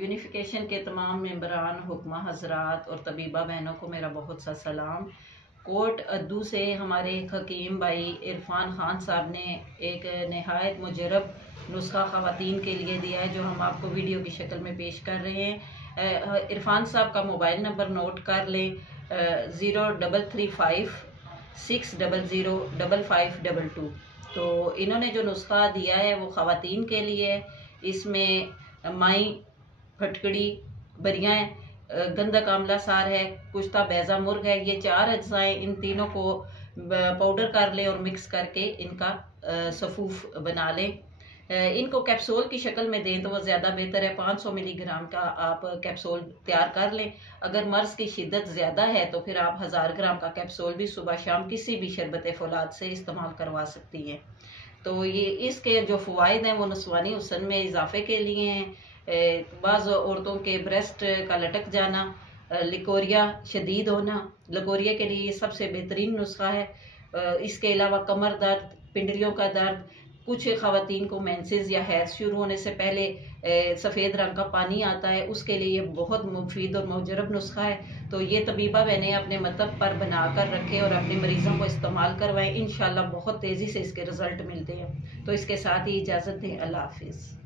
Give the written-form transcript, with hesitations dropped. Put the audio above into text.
Unification के तमाम मेंबरान, हुक्मा हजरात और तबीबा बहनों को मेरा बहुत सा सलाम। कोट अद्दू से हमारे एक हकीम भाई इरफान खान साहब ने एक नहायत मुजरब नुस्खा ख़वातीन के लिए दिया है, जो हम आपको वीडियो की शक्ल में पेश कर रहे हैं। इरफान साहब का मोबाइल नंबर नोट कर लें, 0335 600 5522। तो इन्होंने जो नुस्खा दिया है वो ख़वातीन के लिए है। इसमें माई, फटकड़ी, बरियाँ, गंधक आंवला सार है, कुश्ता बैजा मुर्ग है, ये 4 अज्जाएं, इन तीनों को पाउडर कर लें और मिक्स करके इनका सफूफ बना लें। इनको कैप्सूल की शक्ल में दें तो वो ज़्यादा बेहतर है। 500 मिलीग्राम का आप कैप्सूल तैयार कर लें। अगर मर्ज़ की शिद्दत ज़्यादा है तो फिर आप 1000 ग्राम का कैप्सूल भी सुबह शाम किसी भी शरबत फौलाद से इस्तेमाल करवा सकती हैं। तो ये इसके जो फ़वाइद हैं वो नस्वानी हुस्न में इजाफे के लिए हैं। बाज़ औरतों के ब्रेस्ट का लटक जाना, लिकोरिया शदीद होना, लिकोरिया के लिए ये सबसे बेहतरीन नुस्खा है। इसके अलावा कमर दर्द, पिंडलियों का दर्द, कुछ ख़वातीन को मेंसेस या हैज़ शुरू होने से पहले सफ़ेद रंग का पानी आता है, उसके लिए ये बहुत मुफीद और मुजरब नुस्खा है। तो ये तबीबा बहनें अपने मतलब पर बना कर रखें और अपने मरीज़ों को इस्तेमाल करवाएं। इंशाल्लाह बहुत तेज़ी से इसके रिज़ल्ट मिलते हैं। तो इसके साथ ही इजाज़त दें। अल्लाह हाफिज़।